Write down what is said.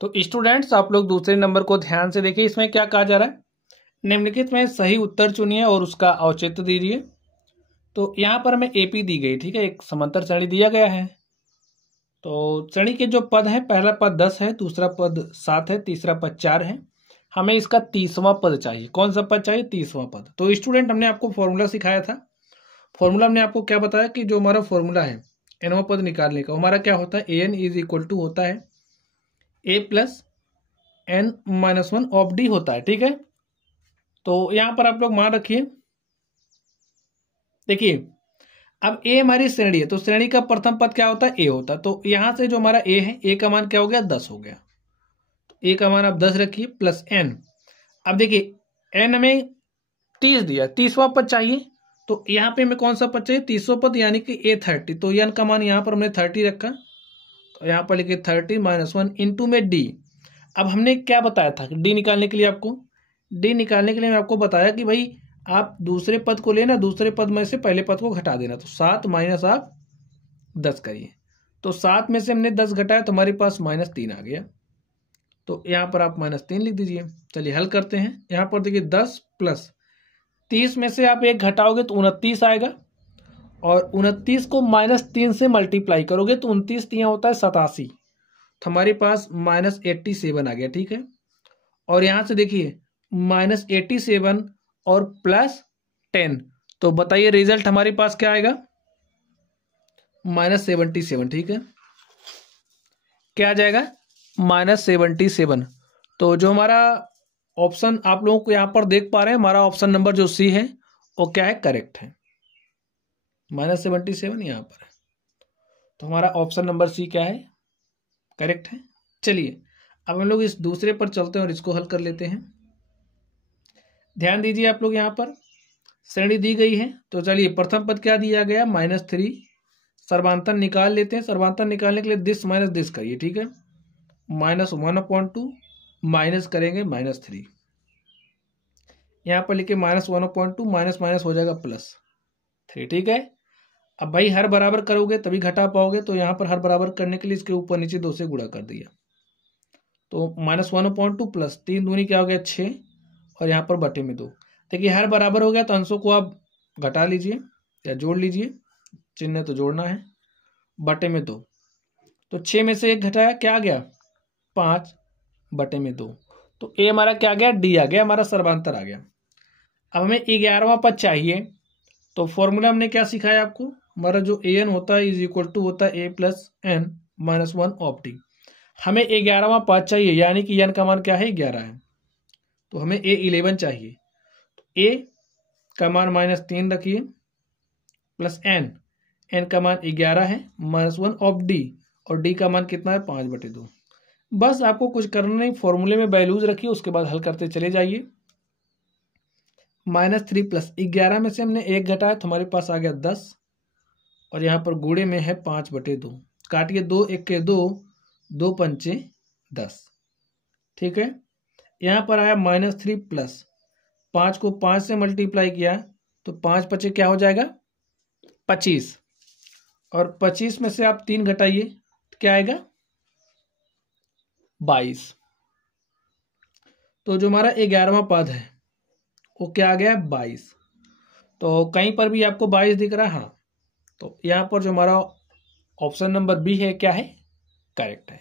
तो स्टूडेंट्स आप लोग दूसरे नंबर को ध्यान से देखिए, इसमें क्या कहा जा रहा है। निम्नलिखित में सही उत्तर चुनिए और उसका औचित्य दीजिए। तो यहाँ पर हमें एपी दी गई, ठीक है, एक समांतर श्रेणी दिया गया है। तो श्रेणी के जो पद है, पहला पद 10 है, दूसरा पद 7 है, तीसरा पद 4 है। हमें इसका 30वां पद चाहिए। कौन सा पद चाहिए? 30वां पद। तो स्टूडेंट हमने आपको फॉर्मूला सिखाया था। फॉर्मूला हमने आपको क्या बताया कि जो हमारा फॉर्मूला है nवां पद निकालने का, हमारा क्या होता है, an इज इक्वल टू होता है a plus n minus 1 of D होता है, ठीक है। तो यहां पर आप लोग मान रखिए, देखिए अब a हमारी श्रेणी है, तो श्रेणी का प्रथम पद क्या होता है? a होता है। तो यहां से जो हमारा a है, a का मान क्या हो गया? 10 हो गया। तो a का मान आप 10 रखिए प्लस n। अब देखिए n हमें 30 दिया, 30वां पद चाहिए। तो यहाँ पे हमें कौन सा पद चाहिए? 30वां पद, यानी कि a30। तो n का मान यहाँ पर हमने 30 रखा, तो यहाँ पर लिखे 30 माइनस 1 इंटू में d। अब हमने क्या बताया था d निकालने के लिए? आपको d निकालने के लिए मैं आपको बताया कि भाई आप दूसरे पद को लेना, दूसरे पद में से पहले पद को घटा देना। तो 7 माइनस आप 10 करिए। तो 7 में से हमने 10 घटाया तो हमारे पास -3 आ गया। तो यहाँ पर आप -3 लिख दीजिए। चलिए हल करते हैं। यहाँ पर देखिए 10 प्लस 30 में से आप 1 घटाओगे तो 29 आएगा, और 29 को -3 से मल्टीप्लाई करोगे तो 29 3 होता है 87। तो हमारे पास -87 आ गया, ठीक है। और यहाँ से देखिए -87 और +10, तो बताइए रिजल्ट हमारे पास क्या आएगा? -77, ठीक है। क्या आ जाएगा? -77। तो जो हमारा ऑप्शन आप लोगों को यहाँ पर देख पा रहे हैं, हमारा ऑप्शन नंबर जो सी है वो क्या है? करेक्ट है। -77 यहाँ पर है, तो हमारा ऑप्शन नंबर सी क्या है? करेक्ट है। चलिए अब हम लोग इस दूसरे पर चलते हैं और इसको हल कर लेते हैं। ध्यान दीजिए आप लोग, यहाँ पर श्रेणी दी गई है। तो चलिए प्रथम पद क्या दिया गया? -3। सर्वांतर निकाल लेते हैं। सर्वांतर निकालने के लिए दिस माइनस दिस करिए, ठीक है। -1/2 माइनस करेंगे -3, यहाँ पर लिखे -1/2, माइनस माइनस हो जाएगा +3, ठीक है। अब भाई हर बराबर करोगे तभी घटा पाओगे, तो यहाँ पर हर बराबर करने के लिए इसके ऊपर नीचे 2 से गुणा कर दिया। तो -1/2 प्लस 3 दूनी क्या हो गया? 6, और यहाँ पर बटे में 2। देखिए हर बराबर हो गया तो अंशों को आप घटा लीजिए या जोड़ लीजिए, चिन्ह तो जोड़ना है। बटे में 2, तो 6 में से 1 घटाया, क्या आ गया? 5 बटे में 2। तो ए हमारा क्या आ गया? डी आ गया, हमारा सर्वांतर आ गया। अब हमें 11वां पद चाहिए। तो फॉर्मूला हमने क्या सिखाया आपको? हमारा जो an होता है इज इक्वल टू होता है a plus n minus 1 of T. हमें 11वां पद चाहिए, यानी कि n का मान क्या है? 11 है। तो हमें a11 चाहिए। तो a का मान -3 रखिए प्लस n का मान 11 है, -1 ऑफ d, और d का मान कितना है? 5/2। बस आपको कुछ करना नहीं, फॉर्मूले में वैल्यूज रखिए, उसके बाद हल करते चले जाइए। -3 प्लस 11 में से हमने 1 घटाया तो हमारे पास आ गया 10, और यहाँ पर गुणे में है 5/2। काटिए 2 1 के 2, 2 पंचे 10, ठीक है। यहाँ पर आया -3 प्लस 5 को 5 से मल्टीप्लाई किया तो 5 पचे क्या हो जाएगा? 25, और 25 में से आप 3 घटाइए तो क्या आएगा? 22। तो जो हमारा 11वां पद है वो क्या आ गया? 22। तो कहीं पर भी आपको 22 दिख रहा है? हाँ। तो यहाँ पर जो हमारा ऑप्शन नंबर बी है क्या है? करेक्ट है।